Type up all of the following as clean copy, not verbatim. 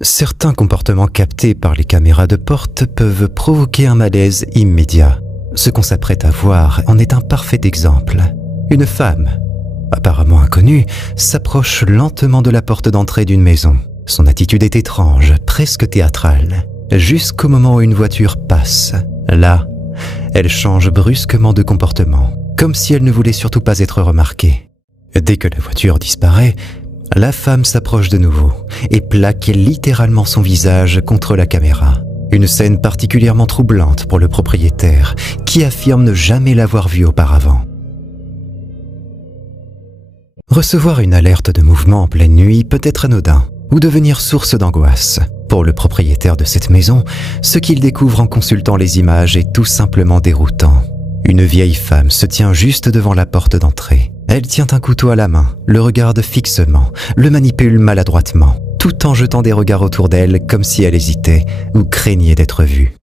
Certains comportements captés par les caméras de porte peuvent provoquer un malaise immédiat. Ce qu'on s'apprête à voir en est un parfait exemple. Une femme, apparemment inconnue, s'approche lentement de la porte d'entrée d'une maison. Son attitude est étrange, presque théâtrale, jusqu'au moment où une voiture passe. Là, elle change brusquement de comportement, comme si elle ne voulait surtout pas être remarquée. Dès que la voiture disparaît, la femme s'approche de nouveau et plaque littéralement son visage contre la caméra. Une scène particulièrement troublante pour le propriétaire, qui affirme ne jamais l'avoir vue auparavant. Recevoir une alerte de mouvement en pleine nuit peut être anodin ou devenir source d'angoisse. Pour le propriétaire de cette maison, ce qu'il découvre en consultant les images est tout simplement déroutant. Une vieille femme se tient juste devant la porte d'entrée. Elle tient un couteau à la main, le regarde fixement, le manipule maladroitement, tout en jetant des regards autour d'elle comme si elle hésitait ou craignait d'être vue.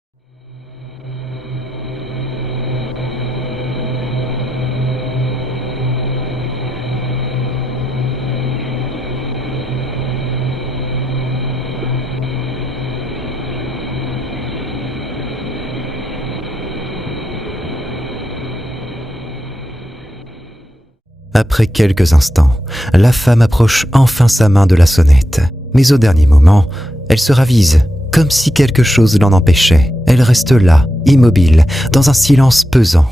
Après quelques instants, la femme approche enfin sa main de la sonnette. Mais au dernier moment, elle se ravise, comme si quelque chose l'en empêchait. Elle reste là, immobile, dans un silence pesant.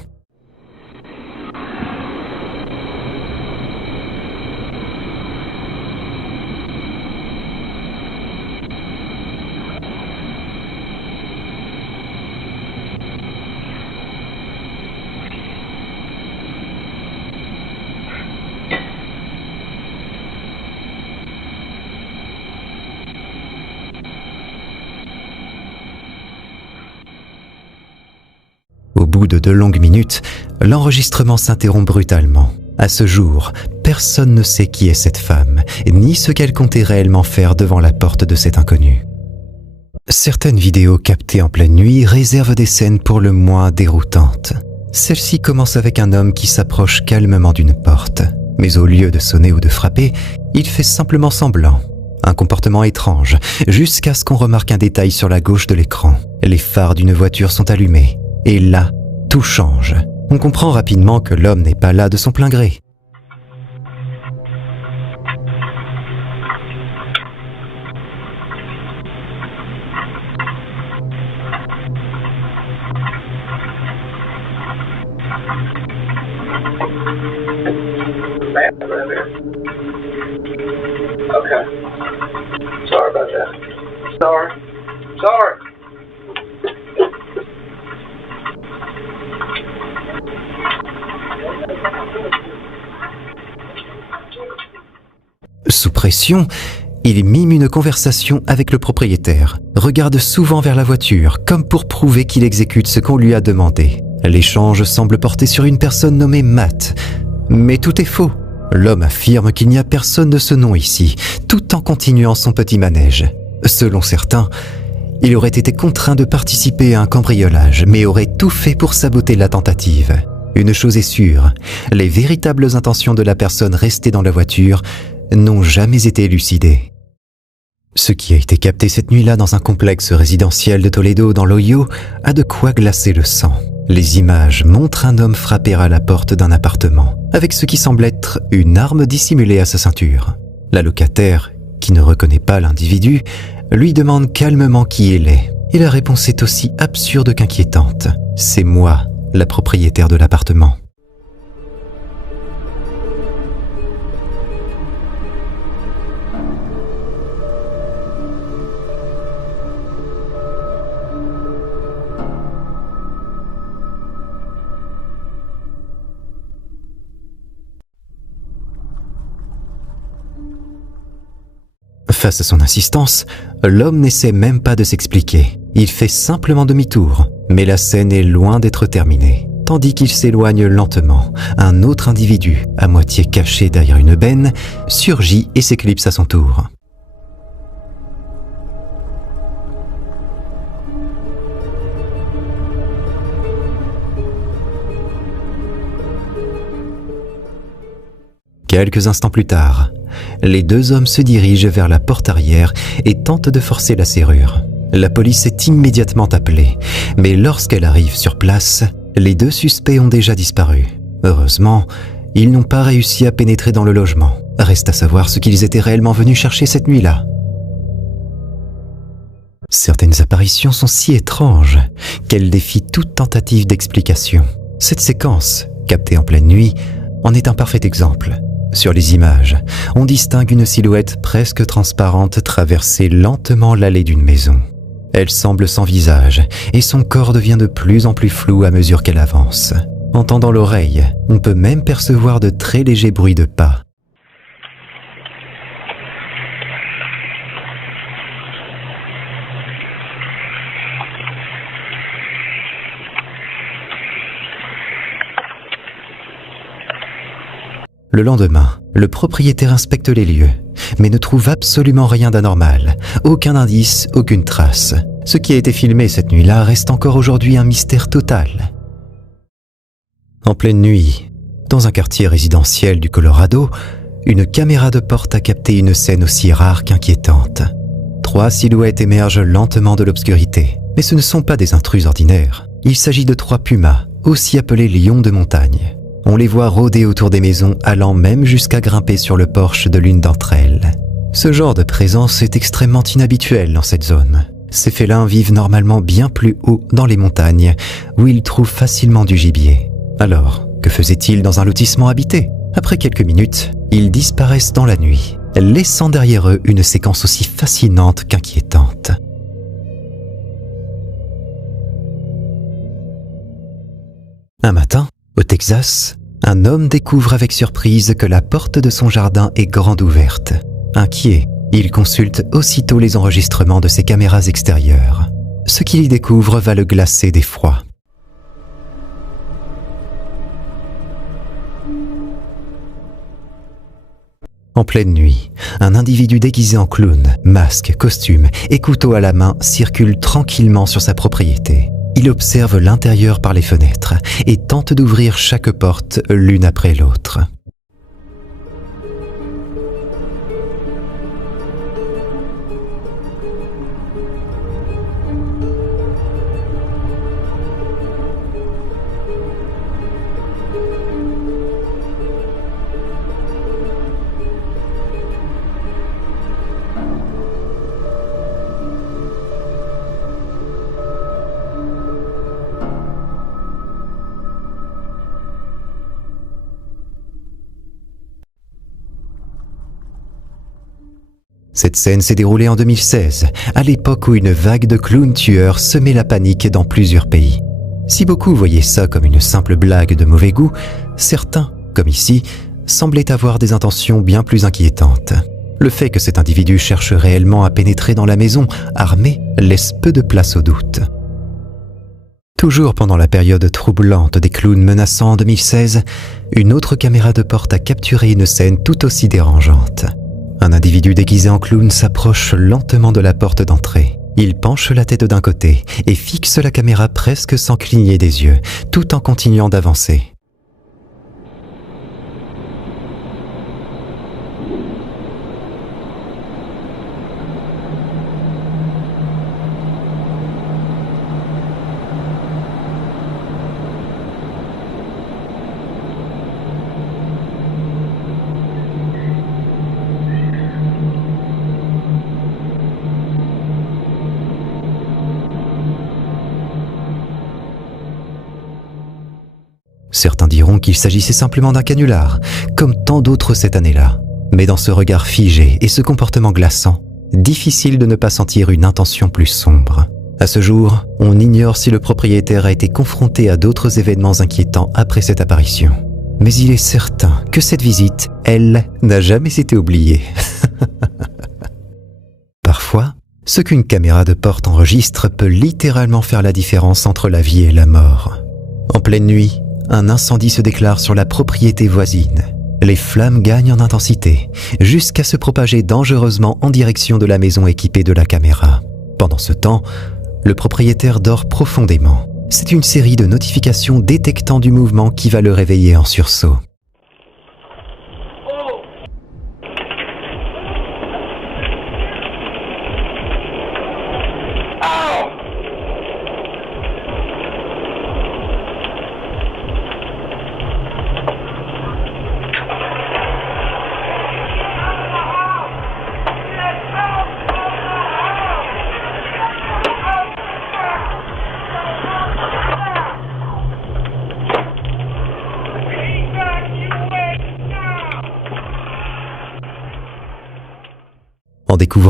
Au bout de 2 longues minutes, l'enregistrement s'interrompt brutalement. À ce jour, personne ne sait qui est cette femme, ni ce qu'elle comptait réellement faire devant la porte de cet inconnu. Certaines vidéos captées en pleine nuit réservent des scènes pour le moins déroutantes. Celle-ci commence avec un homme qui s'approche calmement d'une porte, mais au lieu de sonner ou de frapper, il fait simplement semblant. Un comportement étrange, jusqu'à ce qu'on remarque un détail sur la gauche de l'écran. Les phares d'une voiture sont allumés. Et là, tout change. On comprend rapidement que l'homme n'est pas là de son plein gré. Okay. Sorry about that. Sorry. Sous pression, il mime une conversation avec le propriétaire, regarde souvent vers la voiture, comme pour prouver qu'il exécute ce qu'on lui a demandé. L'échange semble porter sur une personne nommée Matt, mais tout est faux. L'homme affirme qu'il n'y a personne de ce nom ici, tout en continuant son petit manège. Selon certains, il aurait été contraint de participer à un cambriolage, mais aurait tout fait pour saboter la tentative. Une chose est sûre, les véritables intentions de la personne restée dans la voiture n'ont jamais été élucidées. Ce qui a été capté cette nuit-là dans un complexe résidentiel de Toledo dans l'Ohio a de quoi glacer le sang. Les images montrent un homme frapper à la porte d'un appartement, avec ce qui semble être une arme dissimulée à sa ceinture. La locataire, qui ne reconnaît pas l'individu, lui demande calmement qui il est. Et la réponse est aussi absurde qu'inquiétante. « C'est moi, la propriétaire de l'appartement. » Face à son insistance, l'homme n'essaie même pas de s'expliquer. Il fait simplement demi-tour, mais la scène est loin d'être terminée. Tandis qu'il s'éloigne lentement, un autre individu, à moitié caché derrière une benne, surgit et s'éclipse à son tour. Quelques instants plus tard, Les deux hommes se dirigent vers la porte arrière et tentent de forcer la serrure. La police est immédiatement appelée, mais lorsqu'elle arrive sur place, les deux suspects ont déjà disparu. Heureusement, ils n'ont pas réussi à pénétrer dans le logement. Reste à savoir ce qu'ils étaient réellement venus chercher cette nuit-là. Certaines apparitions sont si étranges qu'elles défient toute tentative d'explication. Cette séquence, captée en pleine nuit, en est un parfait exemple. Sur les images, on distingue une silhouette presque transparente traverser lentement l'allée d'une maison. Elle semble sans visage et son corps devient de plus en plus flou à mesure qu'elle avance. En tendant l'oreille, on peut même percevoir de très légers bruits de pas. Le lendemain, le propriétaire inspecte les lieux, mais ne trouve absolument rien d'anormal, aucun indice, aucune trace. Ce qui a été filmé cette nuit-là reste encore aujourd'hui un mystère total. En pleine nuit, dans un quartier résidentiel du Colorado, une caméra de porte a capté une scène aussi rare qu'inquiétante. 3 silhouettes émergent lentement de l'obscurité, mais ce ne sont pas des intrus ordinaires. Il s'agit de 3 pumas, aussi appelés lions de montagne. On les voit rôder autour des maisons, allant même jusqu'à grimper sur le porche de l'une d'entre elles. Ce genre de présence est extrêmement inhabituel dans cette zone. Ces félins vivent normalement bien plus haut dans les montagnes, où ils trouvent facilement du gibier. Alors, que faisaient-ils dans un lotissement habité? Après quelques minutes, ils disparaissent dans la nuit, laissant derrière eux une séquence aussi fascinante qu'inquiétante. Un matin, au Texas, un homme découvre avec surprise que la porte de son jardin est grande ouverte. Inquiet, il consulte aussitôt les enregistrements de ses caméras extérieures. Ce qu'il y découvre va le glacer d'effroi. En pleine nuit, un individu déguisé en clown, masque, costume et couteau à la main circule tranquillement sur sa propriété. Il observe l'intérieur par les fenêtres et tente d'ouvrir chaque porte l'une après l'autre. Cette scène s'est déroulée en 2016, à l'époque où une vague de clowns tueurs semait la panique dans plusieurs pays. Si beaucoup voyaient ça comme une simple blague de mauvais goût, certains, comme ici, semblaient avoir des intentions bien plus inquiétantes. Le fait que cet individu cherche réellement à pénétrer dans la maison, armé, laisse peu de place au doute. Toujours pendant la période troublante des clowns menaçants en 2016, une autre caméra de porte a capturé une scène tout aussi dérangeante. Un individu déguisé en clown s'approche lentement de la porte d'entrée. Il penche la tête d'un côté et fixe la caméra presque sans cligner des yeux, tout en continuant d'avancer. Certains diront qu'il s'agissait simplement d'un canular, comme tant d'autres cette année-là. Mais dans ce regard figé et ce comportement glaçant, difficile de ne pas sentir une intention plus sombre. À ce jour, on ignore si le propriétaire a été confronté à d'autres événements inquiétants après cette apparition. Mais il est certain que cette visite, elle, n'a jamais été oubliée. Parfois, ce qu'une caméra de porte enregistre peut littéralement faire la différence entre la vie et la mort. En pleine nuit, un incendie se déclare sur la propriété voisine. Les flammes gagnent en intensité, jusqu'à se propager dangereusement en direction de la maison équipée de la caméra. Pendant ce temps, le propriétaire dort profondément. C'est une série de notifications détectant du mouvement qui va le réveiller en sursaut.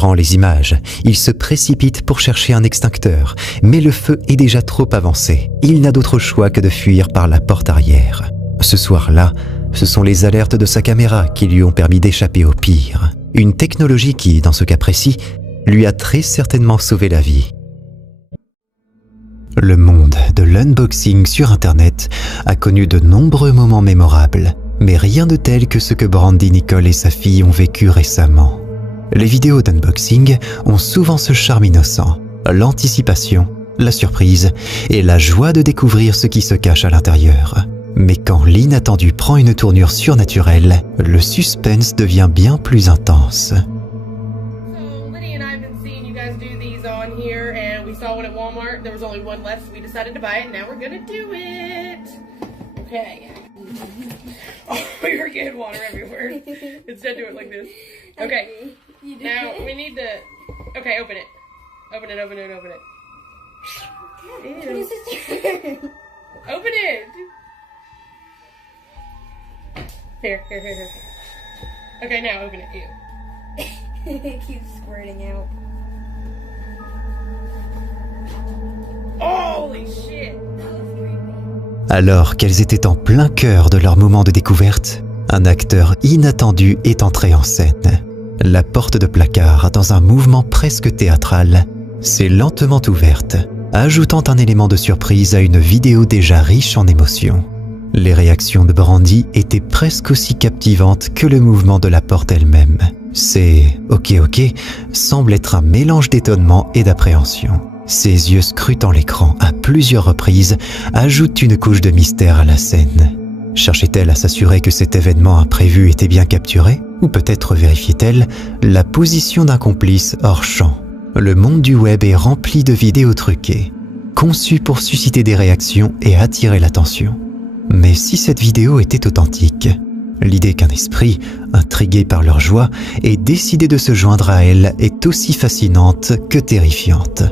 Capturant les images, il se précipite pour chercher un extincteur, mais le feu est déjà trop avancé. Il n'a d'autre choix que de fuir par la porte arrière. Ce soir-là, ce sont les alertes de sa caméra qui lui ont permis d'échapper au pire. Une technologie qui, dans ce cas précis, lui a très certainement sauvé la vie. Le monde de l'unboxing sur Internet a connu de nombreux moments mémorables, mais rien de tel que ce que Brandy Nicole et sa fille ont vécu récemment. Les vidéos d'unboxing ont souvent ce charme innocent, l'anticipation, la surprise et la joie de découvrir ce qui se cache à l'intérieur. Mais quand l'inattendu prend une tournure surnaturelle, le suspense devient bien plus intense. Saw one at Walmart. There was only one left, so we decided to buy it. Now we're gonna do it. Okay. Oh, you're getting water everywhere. Instead, do it like this. Okay. Now we need to. Okay, open it. Open it. Open it. Open it. Ew. Open it. Here. Okay, now open it. Ew. It keeps squirting out. Holy shit! Alors qu'elles étaient en plein cœur de leur moment de découverte, un acteur inattendu est entré en scène. La porte de placard, dans un mouvement presque théâtral, s'est lentement ouverte, ajoutant un élément de surprise à une vidéo déjà riche en émotions. Les réactions de Brandy étaient presque aussi captivantes que le mouvement de la porte elle-même. C'est « ok » semble être un mélange d'étonnement et d'appréhension. Ses yeux scrutant l'écran à plusieurs reprises ajoutent une couche de mystère à la scène. Cherchait-elle à s'assurer que cet événement imprévu était bien capturé? Ou peut-être vérifiait-elle la position d'un complice hors champ? Le monde du web est rempli de vidéos truquées, conçues pour susciter des réactions et attirer l'attention. Mais si cette vidéo était authentique, l'idée qu'un esprit, intrigué par leur joie, ait décidé de se joindre à elle est aussi fascinante que terrifiante.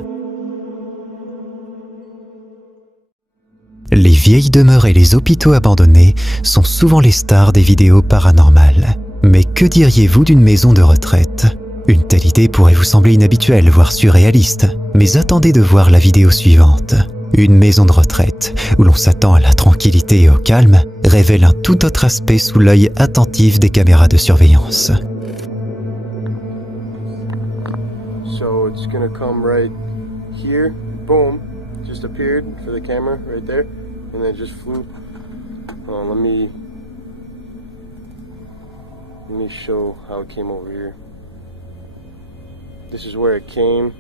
Les vieilles demeures et les hôpitaux abandonnés sont souvent les stars des vidéos paranormales. Mais que diriez-vous d'une maison de retraite? Une telle idée pourrait vous sembler inhabituelle, voire surréaliste. Mais attendez de voir la vidéo suivante. Une maison de retraite, où l'on s'attend à la tranquillité et au calme, révèle un tout autre aspect sous l'œil attentif des caméras de surveillance. So it's gonna come right here, boom, just appeared for the camera right there, and then just flew. Let me show how it came over here. This is where it came.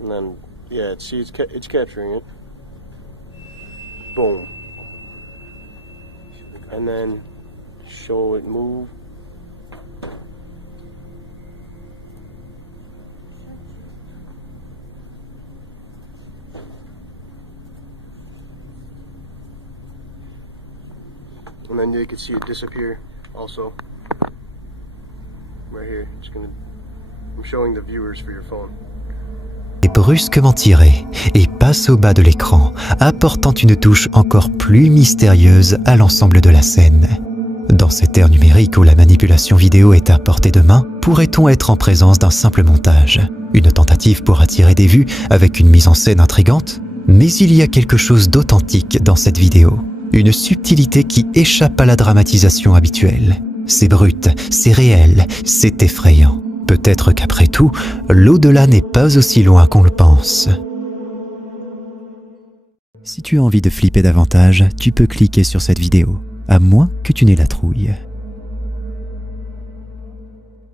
And then, yeah, see, it's capturing it. Boom. And then show it move. And then you can see it disappear also. Right here. I'm showing the viewers for your phone. Est brusquement tiré et passe au bas de l'écran, apportant une touche encore plus mystérieuse à l'ensemble de la scène. Dans cette ère numérique où la manipulation vidéo est à portée de main, pourrait-on être en présence d'un simple montage? Une tentative pour attirer des vues avec une mise en scène intrigante? Mais il y a quelque chose d'authentique dans cette vidéo. Une subtilité qui échappe à la dramatisation habituelle. C'est brut, c'est réel, c'est effrayant. Peut-être qu'après tout, l'au-delà n'est pas aussi loin qu'on le pense. Si tu as envie de flipper davantage, tu peux cliquer sur cette vidéo, à moins que tu n'aies la trouille.